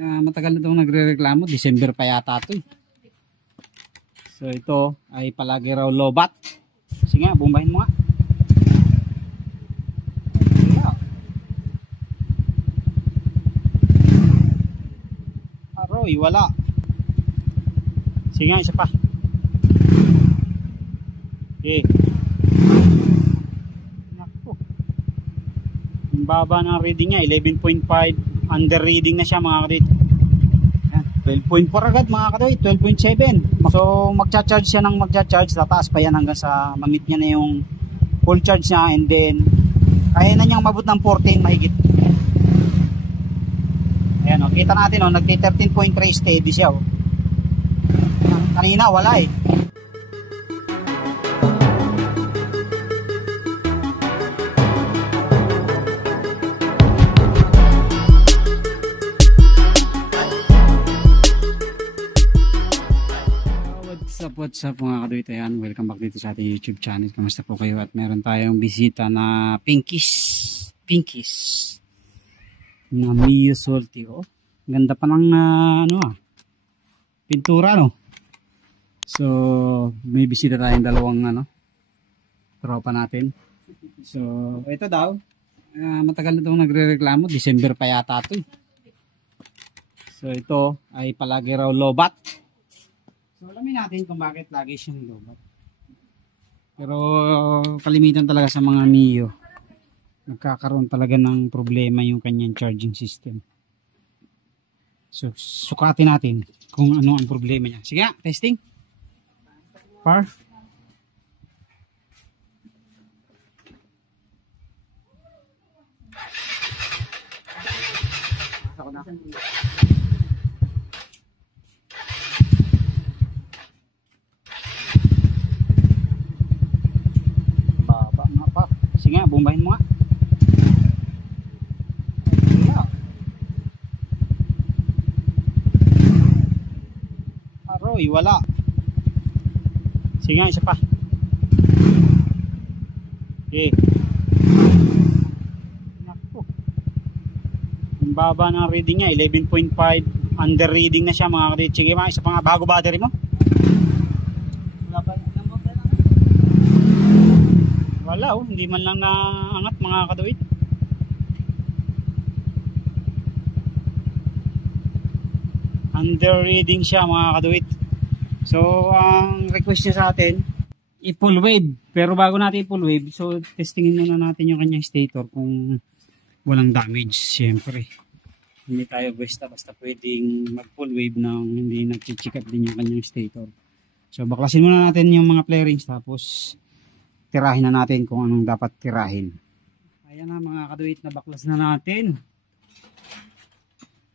Matagal na itong nagre-reklamo. December pa yata ito eh. So ito ay palagi raw lobat. Kasi nga, bumbahin mo nga. Aroy, wala. Sige nga, isa pa. Okay. Naku. Yung baba ng reading niya, 11.5. Under reading na siya mga kadit. 12.4 agad mga kadit, 12.7. So magcha-charge siya ng magcha-charge, tataas pa yan hanggang sa mamit niya na yung full charge niya, and then kaya na niyang mabot ng 14 mahigit. Ayan o, kita natin o, nagti 13.3 steady siya o. Kanina wala eh. What's up mga kaduit, ayan, welcome back dito sa ating YouTube channel. Kamusta po kayo? At meron tayong bisita na pinkies na Mio Salty. Oh, ganda pa ng pintura no. So may bisita tayong dalawang tropa natin. So ito daw, matagal na itong nagre-reklamo. December pa yata ito eh. So ito ay palagi raw lobat. So alamin natin kung bakit lagi siyang lobat. Pero kalimitan talaga sa mga Mio, nagkakaroon talaga ng problema yung kanyang charging system. So sukatin natin kung ano ang problema niya. Sige, testing. Par. Ako na. Sige nga, bumbahin mo nga. Aroy, wala. Sige nga, isa pa. Okay. Naku. Yung baba ng reading niya, 11.5. Under reading na siya mga kadit. Sige mga, isa pa nga, bago battery mo. Wala oh, hindi man lang naangat mga kaduit. Under reading siya mga kaduit. So ang request niya sa atin, i-full wave. Pero bago natin i-full wave, so testingin muna natin yung kanyang stator kung walang damage. Siyempre hindi tayo basta pwedeng mag full wave nang hindi nag-check up din yung kanyang stator. So baklasin muna natin yung mga flarings, tapos tirahin na natin kung anong dapat tirahin. Ayan na mga kaduit, na baklas na natin.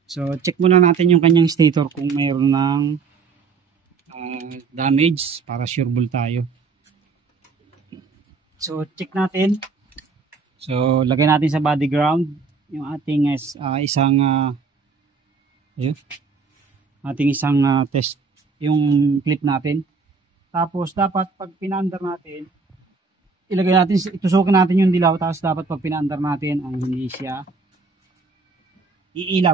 So check muna natin yung kanyang stator kung mayroon ng damage para sureball tayo. So check natin. So lagay natin sa body ground yung ating isang test, yung clip natin. Tapos dapat pag pinaandar natin, ilagay natin, itusukin natin yung dilaw, tapos dapat pag pinaandar natin ang hindi siya iilaw.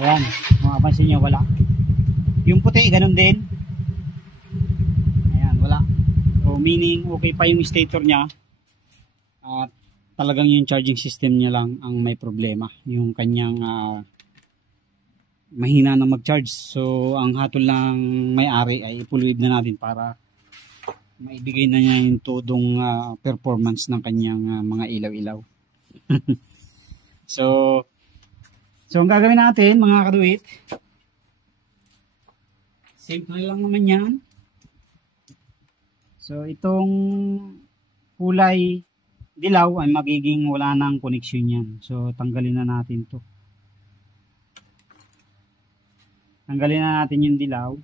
Ayan, makapansin nyo wala. Yung puti ganun din. Ayan, wala. So meaning okay pa yung stator niya, at talagang yung charging system niya lang ang may problema, yung kanyang mahina na mag-charge. So ang hatol lang may-ari ay full wave na natin para maibigay na niya yung tudong performance ng kanyang mga ilaw-ilaw. So ang gagawin natin mga kaduit, simple lang naman yan. So itong kulay dilaw ay magiging wala nang connection yan. So tanggalin na natin to. Tanggalin na natin yung dilaw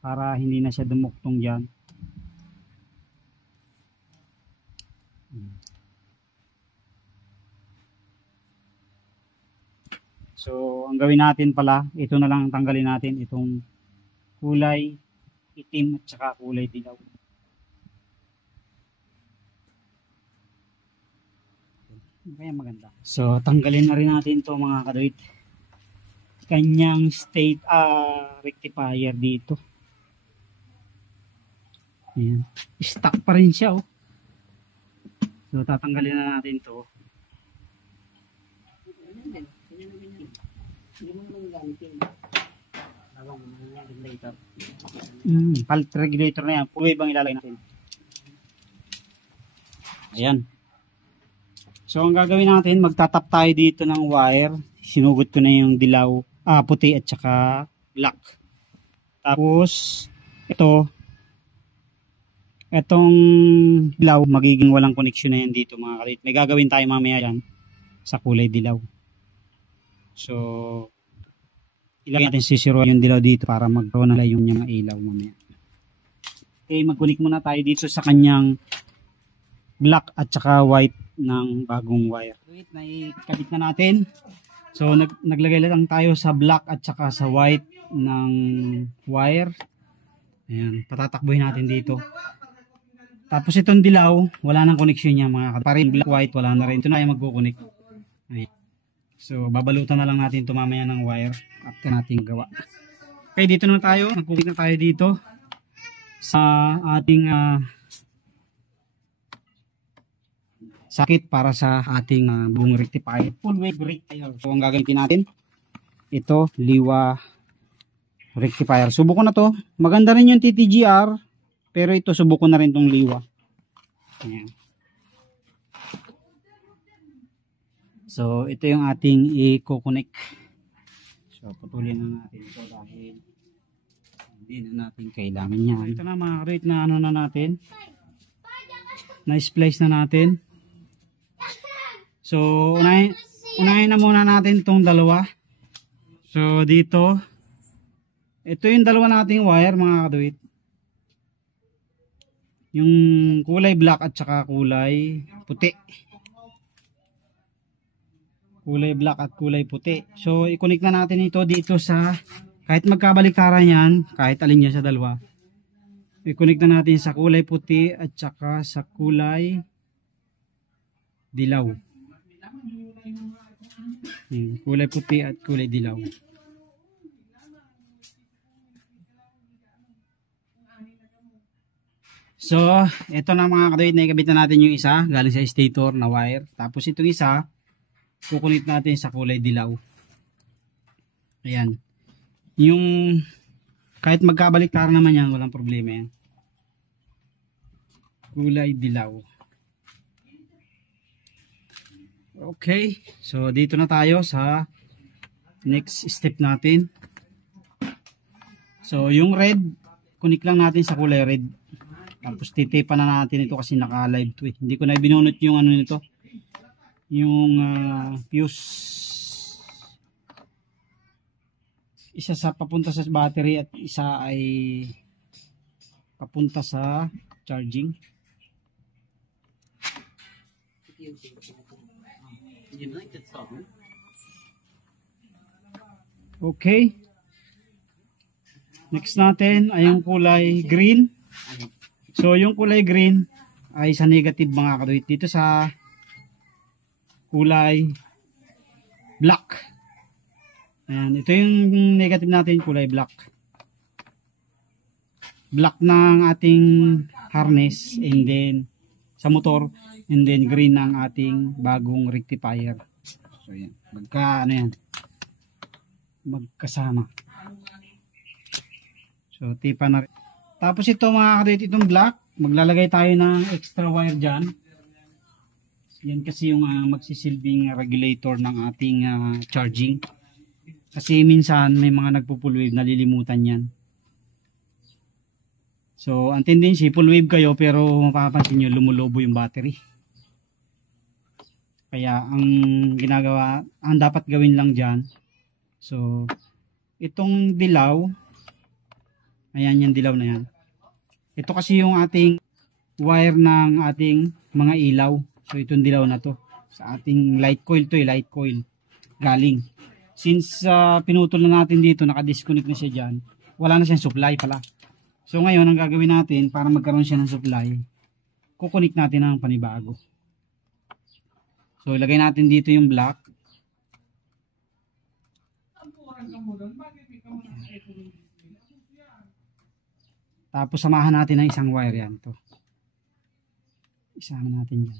para hindi na siya dumuktong dyan. So ang gawin natin pala, ito na lang tanggalin natin, itong kulay itim at saka kulay dilaw. Kaya maganda. So, tanggalin na rin natin to mga kadoit. Kanyang state rectifier dito. Ayan. Stuck pa rin siya oh. So, tatanggalin na natin to. Pulse regulator na yan. Pwede bang ilalagay natin? Ayan. So, ang gagawin natin, magtatap tayo dito ng wire. Sinugot ko na yung dilaw, puti at saka black. Tapos, itong dilaw, magiging walang connection na yan dito mga kalit. May gagawin tayo mamaya yan sa kulay dilaw. So, ilagay natin sisiro yung dilaw dito para magkaroon na yung mga ilaw mamaya. Okay, mag-connect muna tayo dito sa kanyang black at saka white ng bagong wire. Wait, naikabit na natin. So naglagay lang tayo sa black at saka sa white ng wire. Ayan, patatakbuhin natin dito. Tapos itong dilaw, wala nang connection niya mga kaparin. Black white, wala na rin. Ito na yung magkukunik. So babalutan na lang natin ito mamaya ng wire after natin gawa. Okay, dito na tayo. Magkukunik na tayo dito sa ating sakit para sa ating buong rectifier. Full wave rectifier. So ang gagamitin natin, ito, Liwa rectifier. Subukan na to. Maganda rin yung TTGR, pero ito subukan na rin tong Liwa. Ayan. So ito yung ating i-connect. So putulin na natin ito dahil hindi na natin kailangan yan. Ito na mga rate na ano na natin. Na-splice na natin. So, unahin na muna natin itong dalawa. So, dito, ito yung dalawa nating wire mga kaduit. Yung kulay black at saka kulay puti. Kulay black at kulay puti. So, i-connect na natin ito dito sa, kahit magkabaliktaran yan, kahit alin niya sa dalawa. I-connect na natin sa kulay puti at saka sa kulay dilaw. Kulay puti at kulay dilaw. So, ito na mga kadoid, naikabit na natin yung isa galing sa stator na wire. Tapos itong isa, kukunit natin sa kulay dilaw. Ayan. Yung kahit magkabaliktaran naman yan, walang problema yan. Kulay dilaw. Okay, so dito na tayo sa next step natin. So yung red, kunik lang natin sa kulay red. Tapos titipan na natin ito kasi naka-live to eh. Hindi ko na binunot yung ano nito, yung fuse. Isa sa papunta sa battery at isa ay papunta sa charging. Okay. Next natin ay yung kulay green. So yung kulay green ay sa negative mga kaduit. Dito sa kulay black. Ayan, ito yung negative natin, kulay black. Black ng ating harness and then sa motor, and then green ng ating bagong rectifier. So yan, magkasama. So tipa na rin. Tapos ito mga kadit, itong black, maglalagay tayo ng extra wire dyan. Yan kasi yung magsisilbing regulator ng ating charging. Kasi minsan may mga nagpo-full wave, nalilimutan yan. So, ang tendency, full wave kayo pero mapapansin nyo, lumulobo yung battery. Kaya, ang dapat gawin lang dyan, so, itong dilaw, ayan yung dilaw na yan. Ito kasi yung ating wire ng ating mga ilaw. So, itong dilaw na to. Sa ating light coil to, light coil. Galing. Since pinutol na natin dito, naka-disconnect na siya dyan, wala na siyang supply pala. So ngayon, ang gagawin natin para magkaroon siya ng supply, kukunik natin ng panibago. So ilagay natin dito yung black. Tapos samahan natin ng isang wire yan to. Isama natin yan.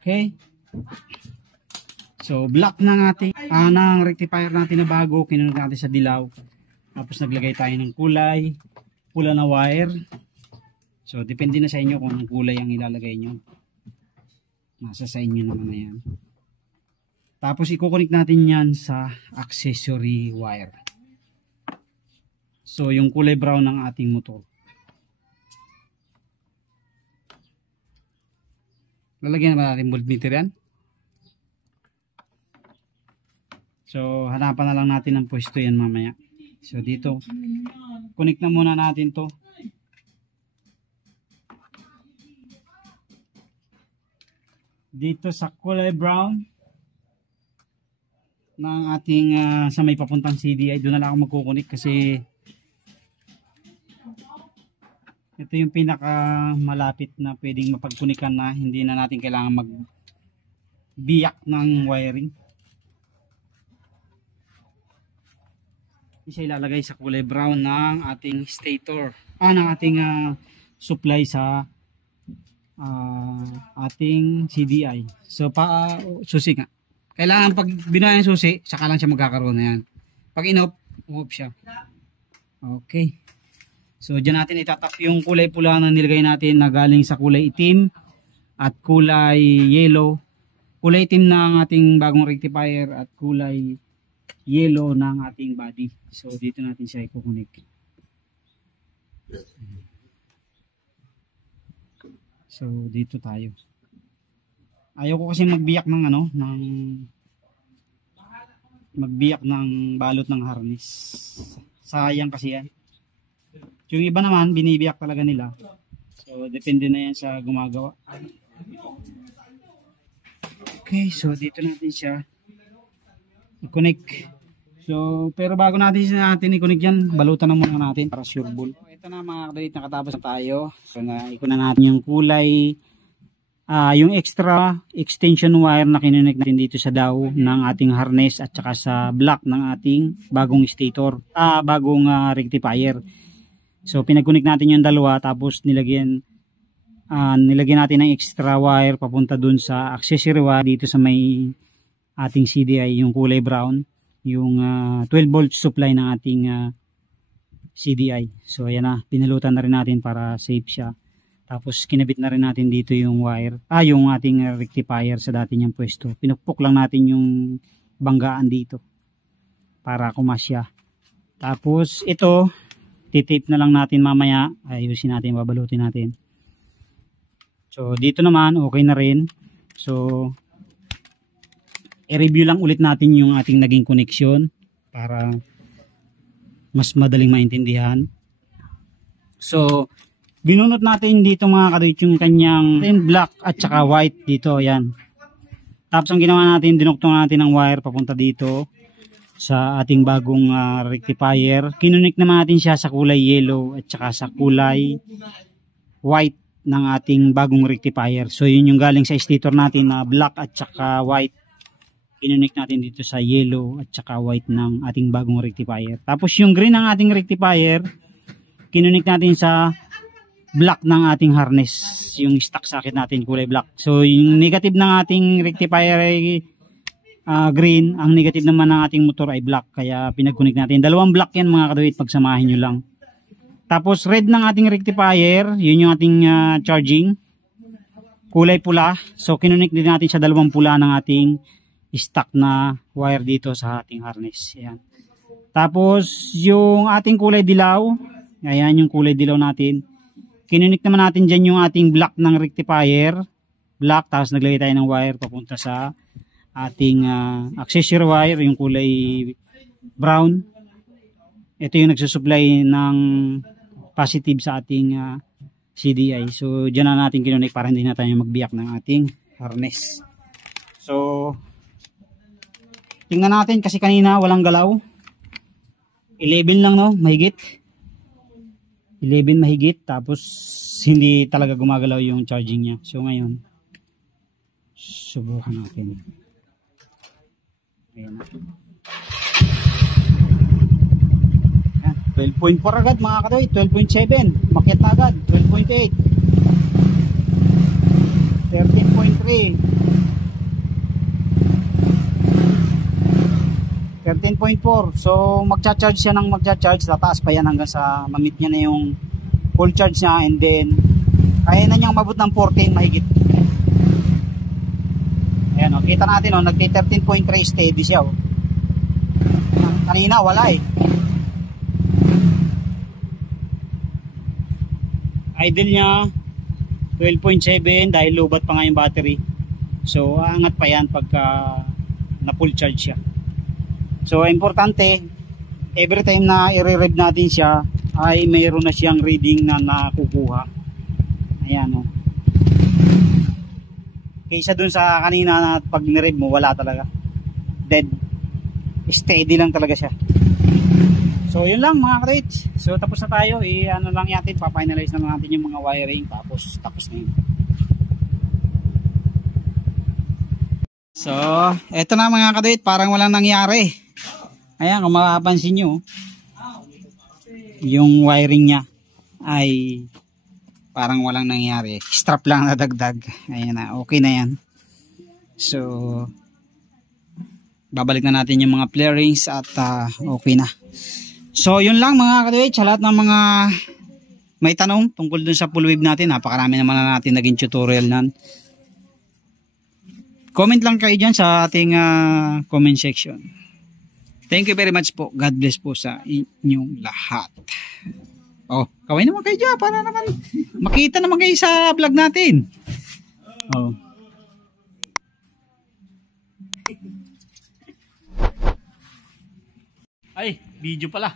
Okay. So black ng ating ng rectifier natin na bago, kinunod natin sa dilaw. Tapos naglagay tayo ng kulay, pula na wire. So depende na sa inyo kung anong kulay ang ilalagay nyo. Nasa sa inyo naman na yan. Tapos i-connect natin yan sa accessory wire. So yung kulay brown ng ating motor. Lalagyan na ba natin voltmeter yan? So hanapan na lang natin ng pwesto yan mamaya. So dito, connect na muna natin to. Dito sa kulay brown ng ating sa may papuntang CDI, doon na lang ako magkukunik kasi ito yung pinaka malapit na pwedeng mapagkunikan na hindi na natin kailangan magbiyak ng wiring. Isa ilalagay sa kulay brown ng ating stator, ng ating supply sa ating CDI. So susi nga. Kailangan pag binuhay ang susi, saka lang siya magkakaroon na yan. Pag inop, off siya. Okay. So dyan natin itatap yung kulay pula na nilagay natin na galing sa kulay itim at kulay yellow. Kulay itim ng ating bagong rectifier at kulay yellow ng ating body. So dito natin siya i-connect. So dito tayo. Ayaw ko kasi magbiyak ng magbiyak ng balot ng harness. Sayang kasi yan. Yung iba naman binibiyak talaga nila. So depende na yan sa gumagawa. Okay, so dito natin siya i-connect. So pero bago natin i-connect yan, balutan na muna natin para sure ball. Ito na mga kadawit, nakatapos na tayo. So na-iko na natin yung kulay, yung extra extension wire na kinunik natin dito sa daw ng ating harness at saka sa block ng ating bagong stator, bagong rectifier. So pinag-connect natin yung dalawa, tapos nilagyan natin ng extra wire papunta dun sa accessory wire dito sa may ating CDI, yung kulay brown, yung 12 volt supply ng ating CDI. So ayan na, pinalutan na rin natin para safe siya. Tapos kinabit na rin natin dito yung wire, yung ating rectifier sa dati niyang pwesto. Pinukpok lang natin yung banggaan dito para kumasya. Tapos ito, titape na lang natin mamaya, ayusin natin, babalutin natin. So dito naman okay na rin. So i-review lang ulit natin yung ating naging connection para mas madaling maintindihan. So binunot natin dito mga kadawit yung kanyang black at saka white dito, yan. Tapos ang ginawa natin, dinuktong natin ng wire papunta dito sa ating bagong rectifier. Kinunik naman natin siya sa kulay yellow at saka sa kulay white ng ating bagong rectifier. So yun yung galing sa stator natin na black at saka white. Kinunik natin dito sa yellow at saka white ng ating bagong rectifier. Tapos yung green ng ating rectifier, kinunik natin sa black ng ating harness, yung stock socket natin kulay black. So yung negative ng ating rectifier ay green, ang negative naman ng ating motor ay black, kaya pinag-connect natin. Dalawang black yan mga kadawit, pagsamahin nyo lang. Tapos red ng ating rectifier, yun yung ating charging, kulay pula. So kinunik din natin sa dalawang pula ng ating stock na wire dito sa ating harness. Ayan. Tapos yung ating kulay dilaw, ayan yung kulay dilaw natin. Kinunik naman natin dyan yung ating black ng rectifier, black, tapos naglagay tayo ng wire papunta sa ating accessory wire, yung kulay brown. Ito yung nagsusupply ng positive sa ating CDI. So dyan na natin kinunik para hindi na tayo magbiyak ng ating harness. So tingnan natin kasi kanina walang galaw. 11 lang, no, mahigit 11 mahigit. Tapos hindi talaga gumagalaw yung charging niya. So ngayon, subukan natin. Ayan. 12.4 agad mga kadoy, 12.7, makyat na agad, 12.8, 13.3, 13.4. So magcha-charge siya ng magcha-charge, tataas pa yan hanggang sa mamit niya na yung full charge niya, and then kaya na niyang mabot ng 14 mahigit. Ayan o, kita natin o, nagti 13.3 steady siya o. Kanina wala eh. Idle niya 12.7 dahil lubat pa nga yung battery. So aangat pa yan pagka na full charge siya. So importante, every time na i-rev natin siya ay mayroon na siyang reading na nakukuha. Ayan o. Kaysa dun sa kanina na pag ni-rev mo wala talaga. Dead. Steady lang talaga siya. So yun lang mga ka-rates. So tapos na tayo, ano lang natin, pa-finalize na natin yung mga wiring, tapos na yun. So eto na mga ka-rates, parang walang nangyari. Ayan, kung mapapansin nyo, yung wiring niya ay parang walang nangyari. Strap lang nadagdag. Ayan na, okay na yan. So babalik na natin yung mga flarings at okay na. So yun lang mga ka-duwage, sa lahat ng mga may tanong tungkol dun sa full wave natin, napakarami naman na natin naging tutorial nan. Comment lang kayo dyan sa ating comment section. Thank you very much po. God bless po sa inyong lahat. Oh, kaway naman kayo dyan para naman makita naman kayo sa vlog natin. Oh. Ay, video pala.